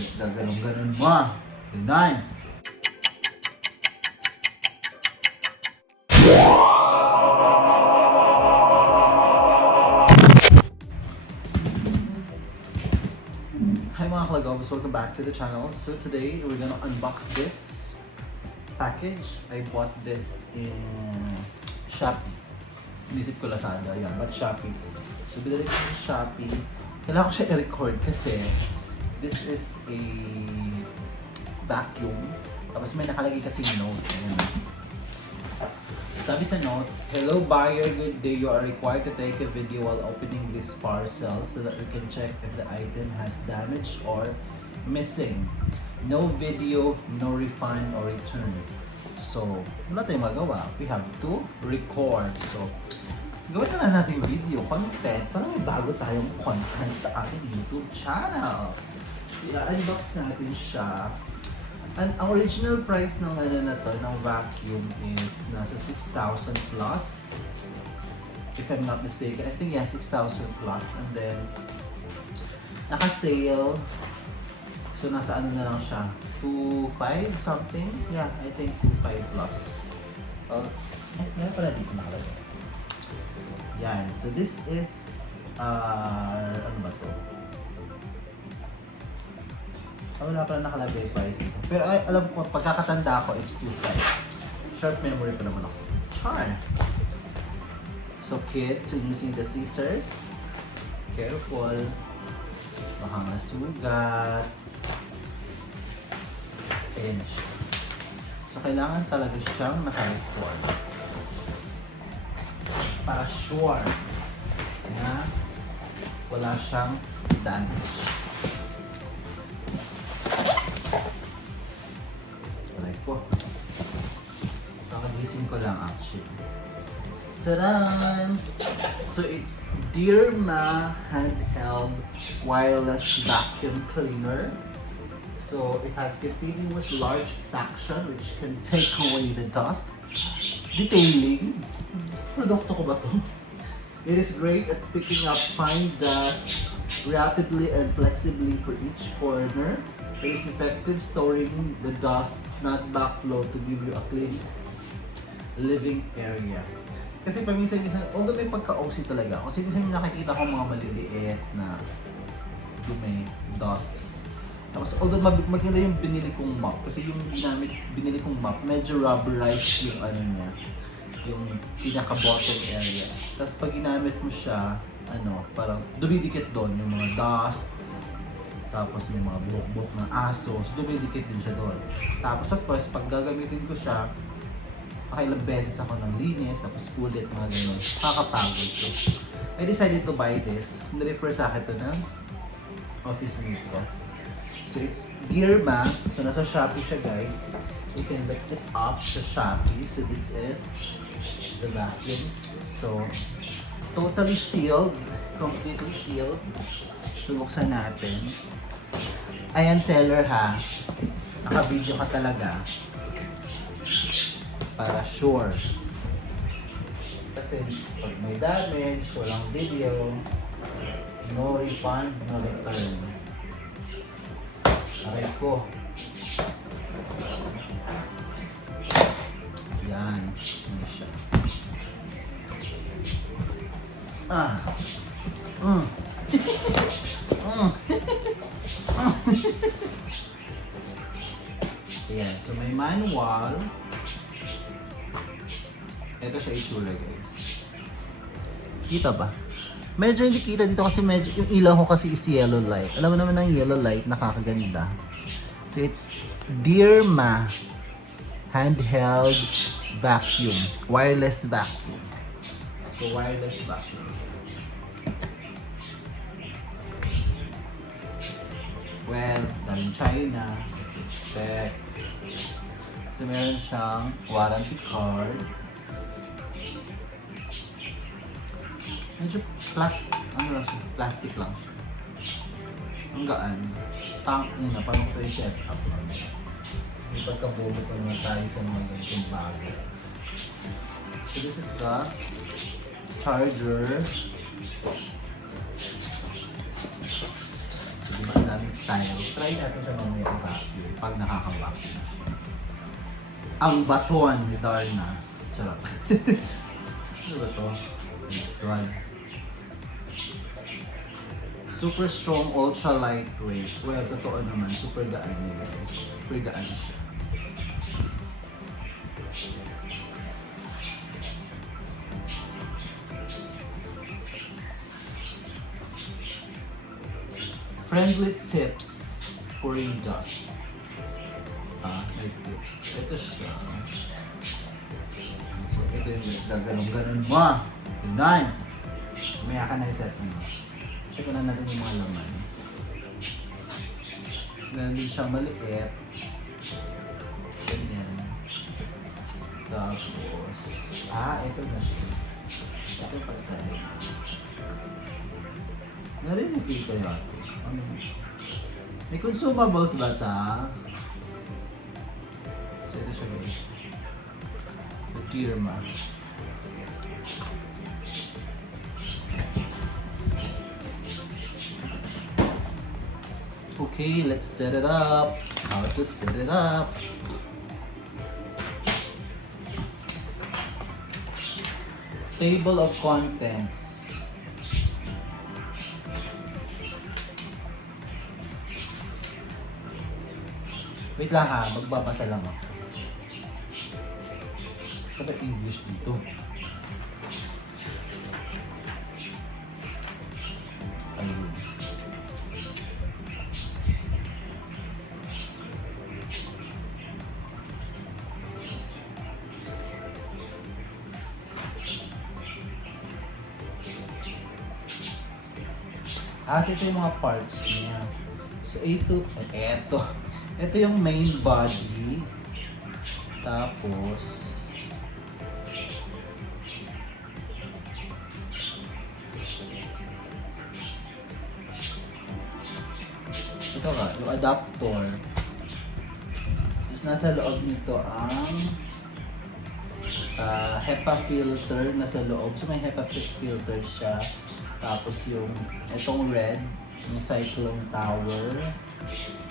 Gaganong-ganon mo. Ganun. Hi mga kalagobs, welcome back to the channel. So today, we're gonna unbox this package. I bought this in Shopee. Inisip ko Lazada, yan, but Shopee. So binili ko sa Shopee. Kailangan ko siya i-record kasi this is a vacuum. Tapos may nakalagay kasing note. Ayan. Sabi sa note, "Hello buyer, good day. You are required to take a video while opening this parcel so that we can check if the item has damage or missing. No video, no refund or return." So, wala tayong magawa. We have to record. So, gawin na lang natin video content para may bago tayong content sa ating YouTube channel. So, i-unbox natin siya. Ang original price ng na to, ng vacuum is nasa 6,000 plus. If I'm not mistaken, I think yeah, 6,000 plus. And then, naka-sale. So, nasa ano na lang siya? 2,500 something? Yeah, I think 2,500 plus. Yan pala dito nakalagay. Yan. So, this is, ano ba to? Wala pala nakalagay price nito. Pero ay, alam ko, pagkakatanda ko, it's 2,500. Short memory pa naman ako. Char! So kids, when using the scissors, careful. Baka masugat. Ayan na siya. So kailangan talaga siyang naka-record. Para sure na wala siyang damage. Kakagising ko lang actually. Tadaan! So it's Deerma handheld wireless vacuum cleaner. So it has continuous large suction which can take away the dust. Detailing. Produkto ko ba to? It is great at picking up fine dust rapidly and flexibly for each corner. It is effective storing the dust, not backflow, to give you a clean living area. Kasi paminsan-minsan, although may pagka-OC talaga, kasi minsan nakikita ko mga maliliit na dumi, dusts. Tapos although maganda yung binili kong mop, kasi yung binili kong mop, medyo rubberized yung ano niya, yung pinaka-bottom area. Tapos pag ginamit mo siya, ano, parang dumidikit doon yung mga dust, tapos may mga buhok-buhok ng aso, so dumidikit din siya doon. Tapos of course, pag gagamitin ko siya, pakailang beses ako ng linis, tapos ulit, mga gano'n. Kakapagod. So, I decided to buy this. Nirefer sa akin ito ng office mate ko. So it's Deerma. So nasa Shopee siya guys. You can look it up sa Shopee. So this is the vacuum. So totally sealed. Completely sealed. So buksan natin. Ayan seller ha. Naka-video ka talaga. Para sure. Kasi pag may damage, walang video, no refund, no return. Aray ko. Yan. Ano siya. Ayan. So may manual. Ito siya itsura guys. Kita ba? Medyo hindi kita dito kasi medyo yung ilaw ko kasi is yellow light. Alam mo naman ng yellow light, nakakaganda. So it's Deerma handheld vacuum, wireless vacuum. So wireless vacuum. Well, galing China. Check. So meron siyang warranty card. Medyo plastic lang siya. Ang gaan. Tank na, parang ito yung setup lang. May pagkabobo pa naman tayo sa mga ganitong bagay. So this is the charger. So diba ang daming style. Try natin siya mamaya i-vacuum pag nakaka-vacuum. Ang baton ni Darna. Charot. Ano ba to? God. Super strong, ultra lightweight. Well, totoo naman. Super gaan niya guys. Super gaan siya. Friendly tips for a dust. May tips. Ito siya. So, ito yung gaganong-ganon mo. Yun. Umaya ka na i-set mo. Check na natin yung mga laman. Ganun din siyang maliit. Ganyan. Tapos, ito na siya. Ito yung pagsahin. Narinig-feel ko yun. May consumables ba ita? So ito siya guys. The Deerma. Okay, let's set it up. How to set it up. Table of contents. Wait lang ha, magbabasa lang ako. Sabi English dito. Ayun. Ito yung mga parts niya. So ito yung main body. Tapos ito nga, yung adapter. Tapos nasa loob nito ang HEPA filter nasa loob. So may HEPA filter siya. Tapos yung itong red, yung cyclone tower.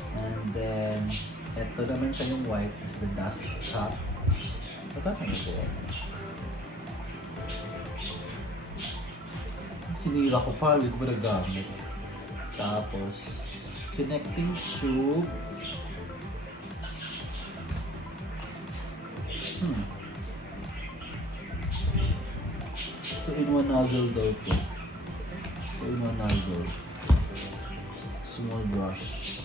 And then ito naman siya yung white is the dust cap. Patatan ito yan. Sinira ko pa, hindi ko ba nagamit. Tapos connecting tube. So in one nozzle daw ito. So in one nozzle. Small brush.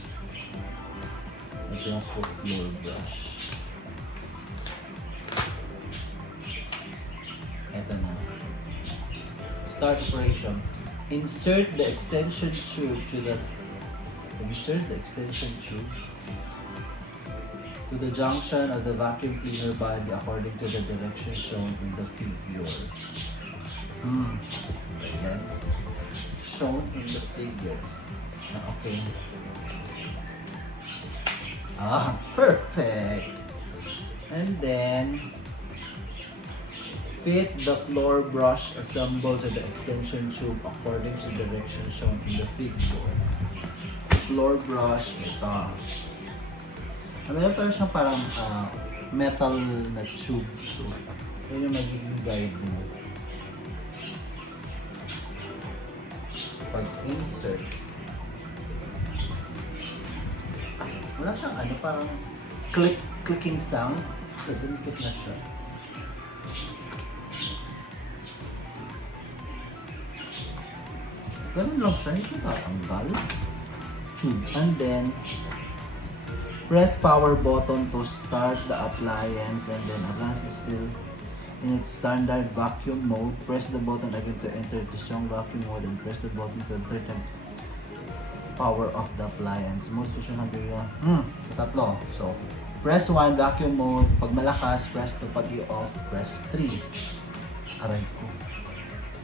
Ito yung foot floor brush. Ito na. Start operation. Insert the extension tube to the junction of the vacuum cleaner body according to the direction shown in the figure. Ayan. Shown in the figure. Okay. Perfect. And then fit the floor brush assembled to the extension tube according to the direction shown in the figure. Floor brush, ito. Meron pa siyang parang metal na tube. So, yun yung magiging guide mo. Pag-insert. Wala siyang parang clicking sound. So, delicate na siya. Ganun lang siya, hindi siya tatanggal. Tube. And then, press power button to start the appliance, and then appliance is still in its standard vacuum mode. Press the button again to enter the strong vacuum mode, and press the button to third time power off the appliance. Most usually sa tatlo. So, press 1 vacuum mode. Pag malakas, press 2. Pag i-off, press 3. Aray ko.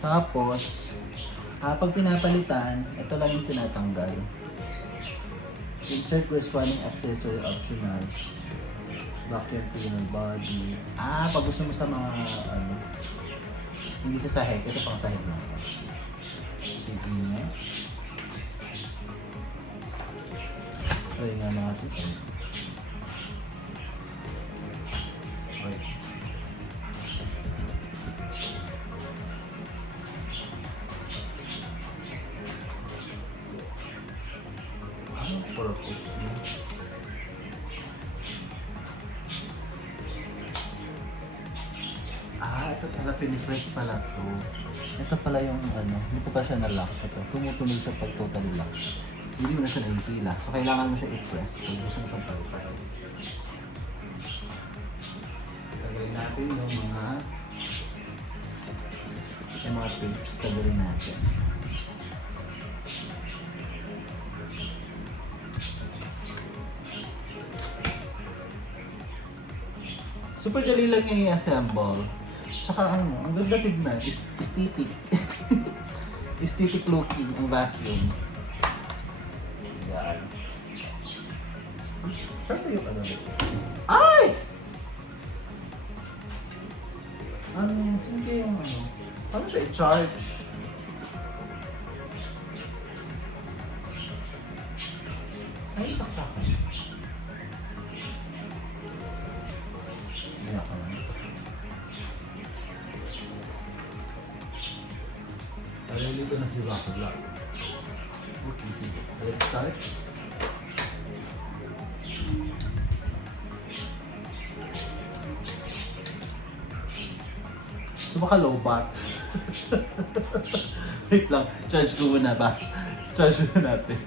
Tapos, pag pinapalitan, ito lang yung tinatanggal. Insert corresponding accessory optional. Vacuum cleaner body. Pag gusto mo sa mga hindi sa sahig, ito pang sahig lang. Sige niya. Try nga natin. Wait. Anong purpose niya? Ito pala, pinipress pala to. Ito pala yung ano, hindi ko pa siya na-lock. Ito, tumutunog siya pag totally lock. Hindi mo na siya nahihila. So, kailangan mo siya i-press kung gusto mo siyang palitan. Tagalin natin yung mga tapes. Tagalin natin. Super dali lang niya i-assemble. Tsaka ano, ang ganda tignan, aesthetic. Aesthetic looking ang vacuum. Yan. Saan tayo ano dito? Ay! Ano, saan kayo yung ano? Paano siya i-charge? Ay, saksakan. Hindi ako lang. Dito na si LagubVlog. Okay, sige. Let's start. So baka low bat. Wait lang, charge ko muna ba? Charge muna natin.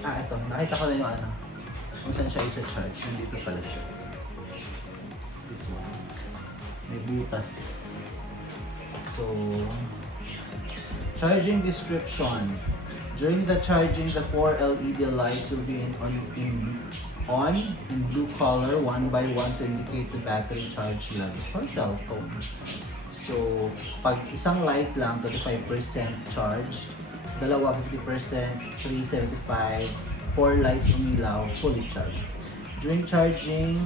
Ito. Nakita ko na yung ano. Kung saan siya i-charge. Nandito pala siya. This one. May butas. So, charging description. During the charging, the 4 LED lights will be on in blue color, one by one, to indicate the battery charge level for cell phone. So, pag isang light lang, 35% charge, dalawa 50%, 375, 4 lights umilaw, fully charged. During charging,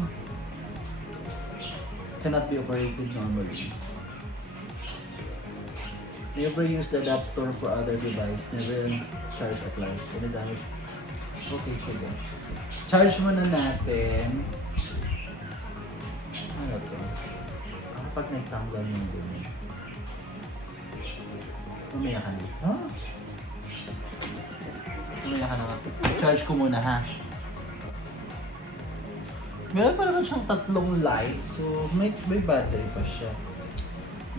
cannot be operated normally. Never use the adapter for other device. Never charge appliance. Ano damage? Okay, sige. Charge muna natin. Ano to? Kapag nagtanggal yung dumi. Umaya ka na. Huh? Umaya ka na nga. Charge ko muna ha. Meron pa naman siyang tatlong lights. So may battery pa siya.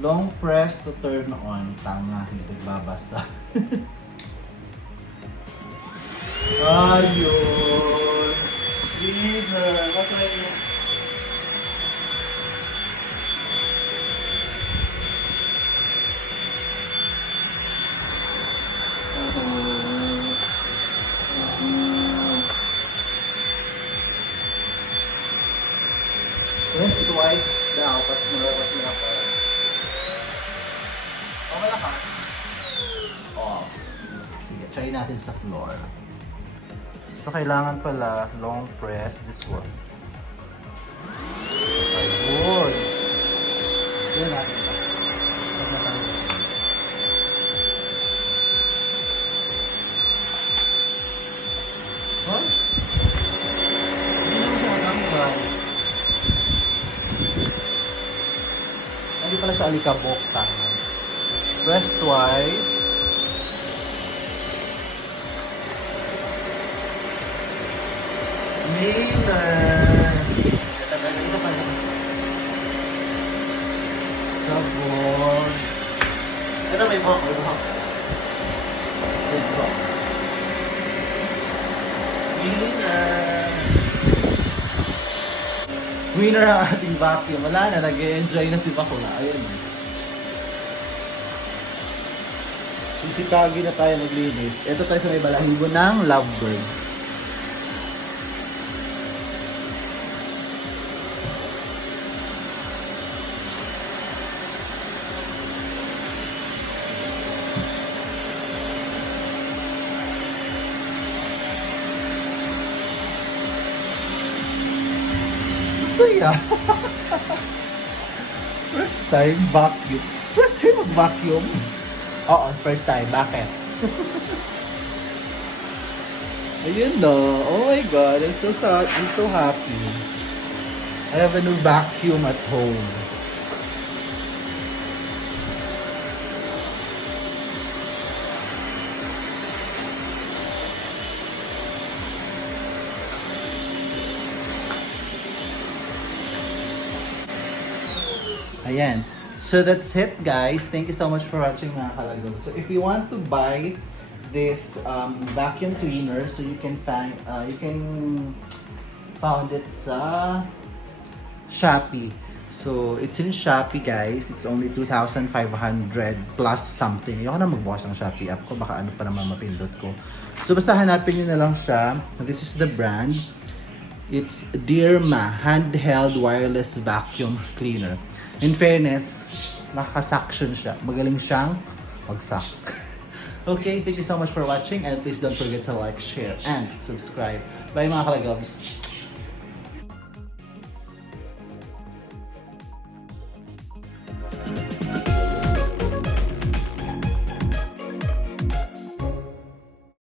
Long press to turn on. Tama, hindi nagbabasa. Ayun! Winner! Matry niyo. Press twice daw, pas mula pa. Malakas. Oh. Sige, try natin sa floor. So, kailangan pala long press this one. Ayun. Tignan natin ito. Pag natanggal. Huh? Hindi naman siya matanggal. Hindi pala siya alikabok. Tanggal. Press twice. Mailer. Ito pa. Sabon. Ito may buhok. May buhok. Mailer. Winner ang ating vacuum. Wala na. Nag-e-enjoy na si Bakula. Ayun. Sisikagi na tayo maglinis. Ito tayo sa may balahibo ng lovebirds. Masaya! First time vacuum. First time mag-vacuum? Oo, first time. Bakit? Ayun no. Oh my God. I'm so sad. I'm so happy. I have a new vacuum at home. Ayan. So that's it, guys. Thank you so much for watching, mga kalagog. So if you want to buy this vacuum cleaner, so you can found it sa Shopee. So it's in Shopee, guys. It's only 2,500 plus something. Ayoko na magbukas ng Shopee app ko. Baka ano pa naman mapindot ko. So basta hanapin nyo na lang siya. This is the brand. It's Deerma handheld wireless vacuum cleaner. In fairness, nakaka-suction siya. Magaling siyang mag-suck. Okay, thank you so much for watching and please don't forget to like, share, and subscribe. Bye mga kalagobs!